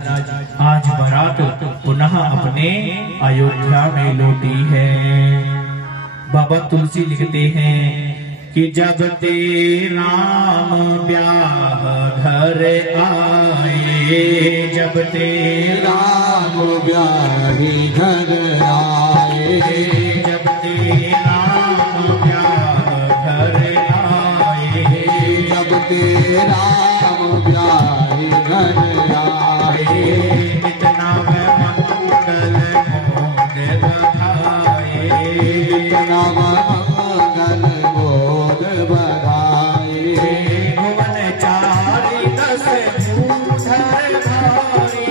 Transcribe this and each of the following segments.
आज बारात पुनः अपने अयोध्या में लौटी है। बाबा तुलसी लिखते हैं कि जब ते राम ब्याह घर आए, जब ते राम ब्याह घर आए, जब ते राम ब्याह घर आए, जब ते राम ब्याह घर आए, इतना मंगल मोद बधाए, इतना मंगल मोद बधाए, भुवन चारि दस भूधर भारी,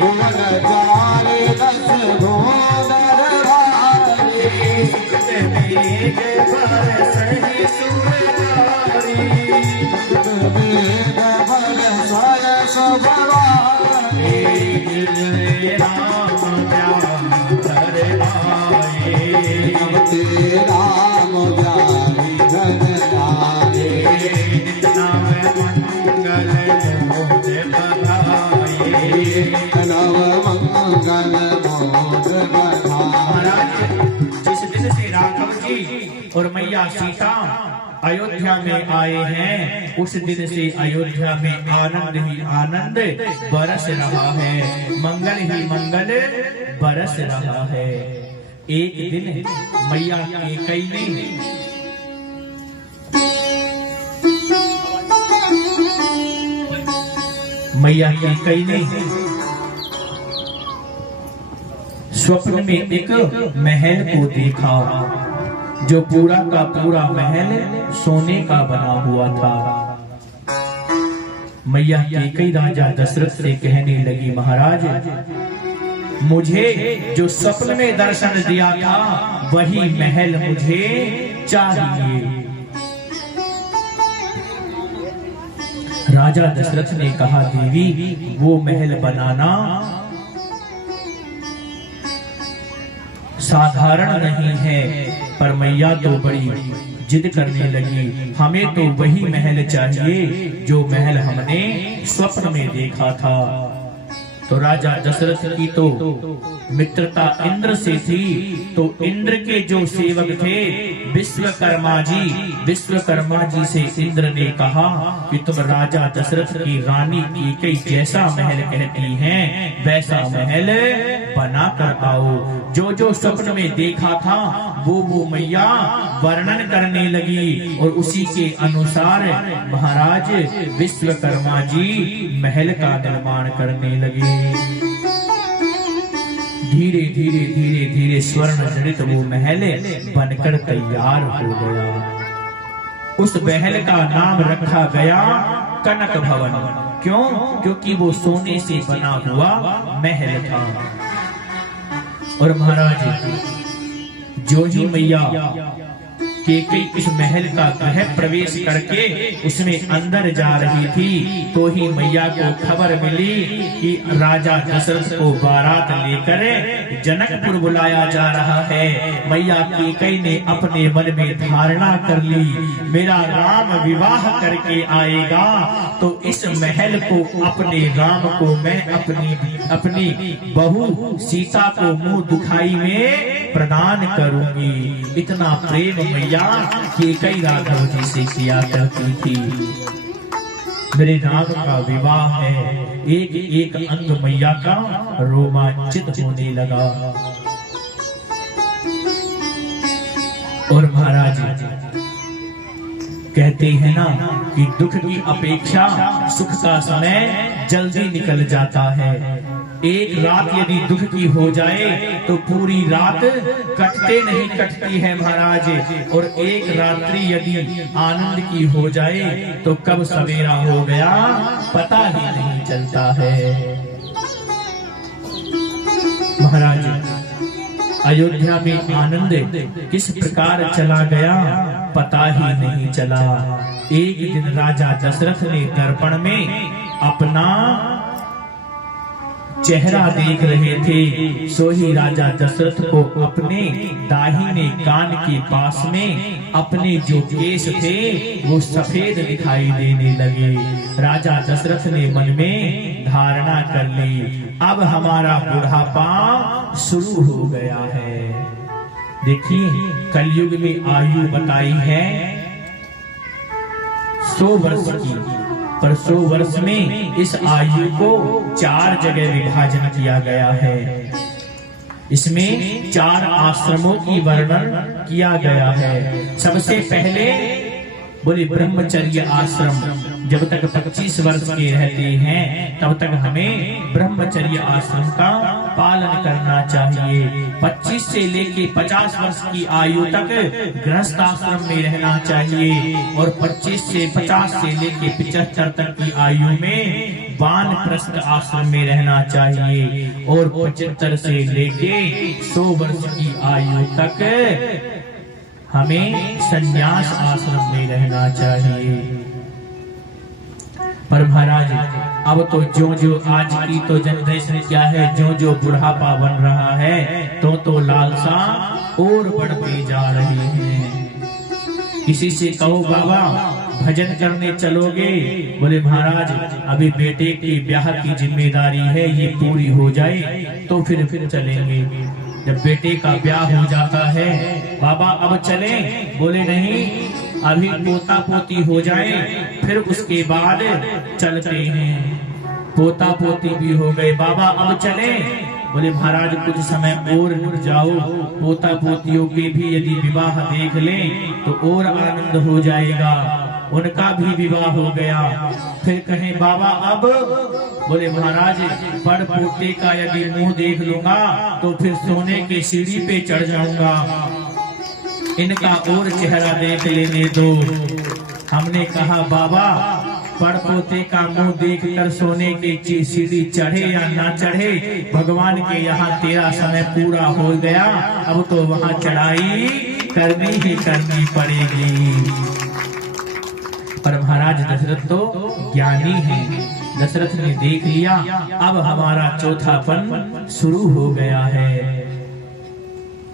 भुवन चारि दस भूधर भारी, सुत मेघ बरसहि सुरधारी, वेद बरसहि सुरधारी, राम ब्याह घर आए, जब ते राम ब्याह घर आए, इतना मंगल मोद बधाए। नव मंगल मोद बधाए। महाराज, जिस दिन से राघव जी और मैया सीता अयोध्या में आए हैं, उस दिन से अयोध्या में आनंद ही आनंद बरस रहा है, मंगल ही मंगल बरस रहा है। एक दिन मैया कैकेयी ने स्वप्न में एक महल को देखा, जो पूरा का पूरा महल सोने का बना हुआ था। मैया कैकेयी राजा दशरथ से कहने लगी, महाराज, मुझे जो स्वप्न में दर्शन दिया था वही महल मुझे चाहिए। राजा दशरथ ने कहा, देवी, वो महल बनाना साधारण नहीं है। पर मैया तो बड़ी जिद करने लगी, हमें तो वही महल चाहिए जो महल हमने स्वप्न में देखा था। तो राजा दशरथ की तो मित्रता इंद्र से थी, तो इंद्र के जो सेवक थे विश्वकर्मा जी से इंद्र ने कहा कि तुम राजा दशरथ की रानी कैकेयी जैसा महल कहती हैं, वैसा महल बना कर आओ। जो जो स्वप्न में देखा था वो मैया वर्णन करने लगी, और उसी के अनुसार महाराज विश्वकर्मा जी महल का निर्माण करने लगे। धीरे धीरे धीरे धीरे स्वर्ण जड़ित वो महल बनकर तैयार हो गया। उस महल का नाम रखा गया कनक भवन। क्यों? क्योंकि वो सोने से बना हुआ महल था। और महाराज, जो ही मैया कैकेयी इस महल का गृह प्रवेश करके उसमें अंदर जा रही थी, तो ही मैया को खबर मिली कि राजा दशरथ को बारात लेकर जनकपुर बुलाया जा रहा है। मैया कैकेयी ने अपने मन में धारणा कर ली, मेरा राम विवाह करके आएगा तो इस महल को, अपने राम को मैं अपनी बहू सीता को मुंह दुखाई में प्रदान करूंगी। इतना प्रेम मैया कैकेयी राघव जी से किया करती थी। मेरे राम का विवाह है, एक एक अंग मैया का रोमांचित होने लगा। और महाराज कहते हैं ना कि दुख की अपेक्षा सुख का समय जल्दी निकल जाता है। एक रात यदि दुख की हो जाए तो पूरी रात कटती है महाराज, और एक रात्रि यदि आनंद की हो जाए तो कब सवेरा हो गया पता ही नहीं चलता है। महाराज, अयोध्या में आनंद किस प्रकार चला गया पता ही नहीं चला। एक दिन राजा दशरथ ने दर्पण में अपना चेहरा देख रहे थे, सो ही राजा दशरथ को अपने दाहिने कान के पास में अपने जो केस थे वो सफेद दिखाई देने लगे। राजा दशरथ ने मन में धारणा कर ली, अब हमारा बुढ़ापा शुरू हो गया है। देखिए कलयुग में आयु बताई है 100 वर्ष की, पर 100 वर्ष में इस आयु को 4 जगह विभाजन किया गया है। इसमें 4 आश्रमों की वर्णन किया गया है। सबसे पहले बोले ब्रह्मचर्य आश्रम, जब तक 25 वर्ष के रहते हैं तब तक हमें ब्रह्मचर्य आश्रम का पालन करना चाहिए। 25 से लेके 50 वर्ष की आयु तक गृहस्थ आश्रम में रहना चाहिए और 25 से 50 से लेके 75 तक की आयु में वानप्रस्थ आश्रम में रहना चाहिए और 75 से लेके 100 वर्ष की आयु तक हमें संन्यास आश्रम में रहना चाहिए। पर महाराज अब तो जो आज की तो जनरेशन क्या है, जो बुढ़ापा बन रहा है तो लालसा और बढ़ती जा रही है। किसी से कहो बाबा भजन करने चलोगे, बोले महाराज अभी बेटे की ब्याह की जिम्मेदारी है, ये पूरी हो जाए तो फिर चलेंगे। जब बेटे का ब्याह हो जाता है बाबा अब चलें, बोले नहीं अभी पोता पोती हो जाए फिर उसके बाद चलते हैं। पोता पोती भी हो गए, बाबा अब चले, बोले महाराज कुछ समय और रुक जाओ, पोता पोतियों के भी यदि विवाह देख लें तो और आनंद हो जाएगा। उनका भी विवाह हो गया, फिर कहें बाबा अब, बोले महाराज बड़ पोते का यदि मुंह देख लूंगा तो फिर सोने की सीढ़ी पे चढ़ जाऊंगा, इनका और चेहरा देख लेने दो। हमने कहा बाबा बड़ पोते का मुंह देखकर सोने की सीढ़ी चढ़े या ना चढ़े, भगवान के यहाँ तेरा समय पूरा हो गया, अब तो वहाँ चढ़ाई करनी ही करनी पड़ेगी। पर महाराज दशरथ तो ज्ञानी हैं, दशरथ ने देख लिया अब हमारा चौथापन शुरू हो गया है।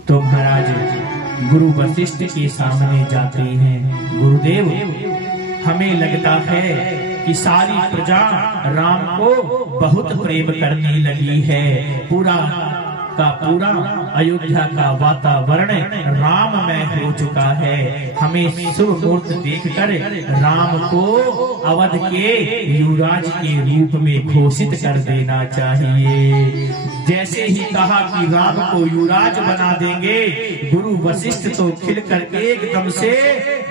तो महाराज गुरु वशिष्ठ के सामने जाते हैं। गुरुदेव हमें लगता है कि सारी प्रजा राम को बहुत प्रेम करने लगी है, पूरा का पूरा अयोध्या का वातावरण राममय हो चुका है। हमें शुभ मुहूर्त देखकर राम को अवध के युवराज के रूप में घोषित कर देना चाहिए। जैसे ही कहा कि राम को युवराज बना देंगे, गुरु वशिष्ठ तो खिलकर एकदम से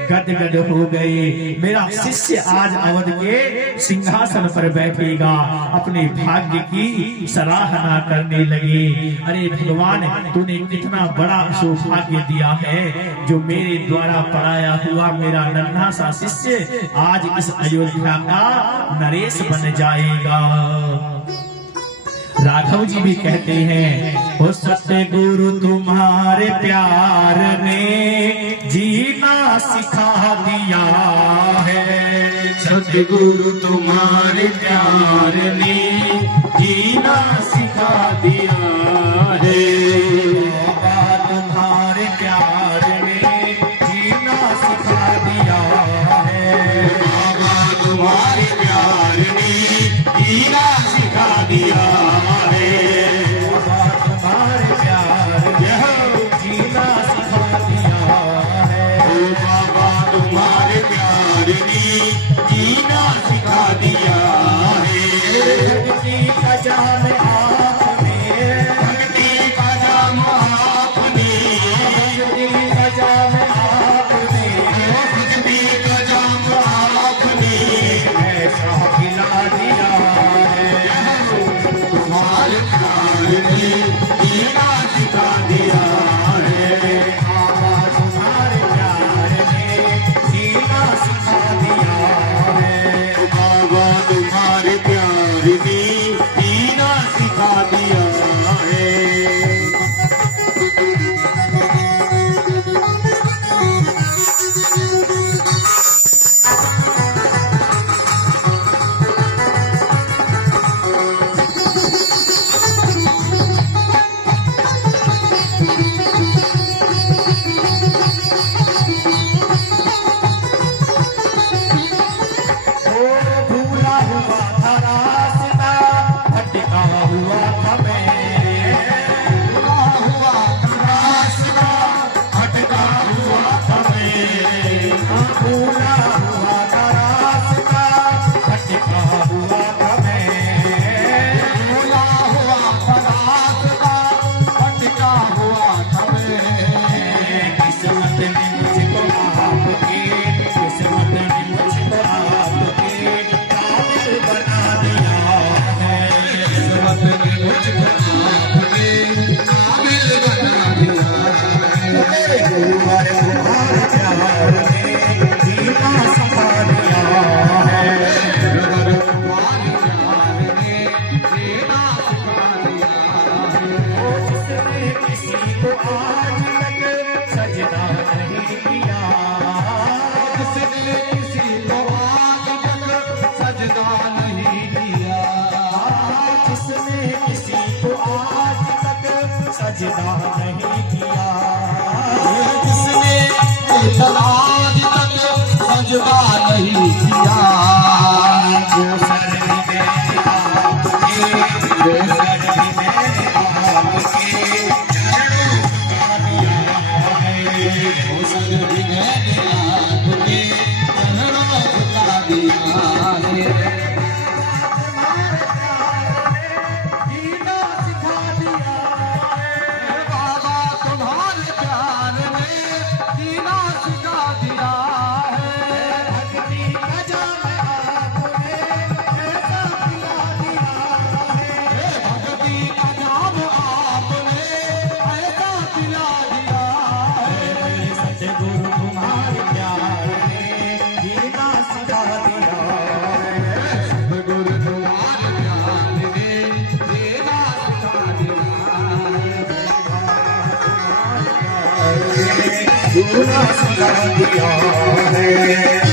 गदगद हो गए। मेरा शिष्य आज अवध के सिंहासन पर बैठेगा, अपने भाग्य की सराहना करने लगे। अरे भगवान तूने कितना बड़ा सौभाग्य दिया है, जो मेरे द्वारा पढ़ाया हुआ मेरा नन्हा सा शिष्य आज इस अयोध्या का नरेश बन जाएगा। राघव जी भी कहते हैं, ओ सत्य गुरु तुम्हारे प्यार ने जीना सिखा दिया है, सत्य गुरु तुम्हारे प्यार ने जीना सिखा दिया है। बाबा तुम्हारे प्यार ने जीना सिखा दिया है, बाबा तुम्हारे प्यार ने जीना सिखा दिया है। बाबा तुम्हारे प्यार ने जीना सिखा दिया है, बाबा तुम्हारे प्यार ने जीना सिखा दिया है। भक्ति का जाम आपने, भक्ति का जाम आपने, भक्ति का जाम आपने, भक्ति का जाम आपने ऐसा खिला दिया है। तुम्हारे प्यार ने जीना सिखा दिया है। बाबा तुम्हारे प्यार ने जीना सिखा दिया है, बाबा तुम्हारे प्यार ने जीना सिखा दिया है। आज तक सजदा नहीं किया, जिसने किसी को आज तक सजदा नहीं किया, जिसने किसी को आज तक सजदा नहीं किया, जिसने आज तक सजदा नहीं किया, वो सर भी मैंने आपके, वो सर भी मैंने आपके चरणों का दिया है। वो सर भी मैंने आपके चरणों झुका दिया है। जीना सिखा दिया है, बाबा तुम्हारे प्यार ने जीना सिखा दिया है। भक्ति का जाम आपने ऐसा पिला दिया है। भक्ति का नाम आपने ऐसा पिला दिया है। मेरे सतगुरु तुम्हारे प्यार ने जीना सिखा दिया है। सतगुरु तुम्हारे प्यार ने जीना सिखा दिया है। जीना सिखा दिया है।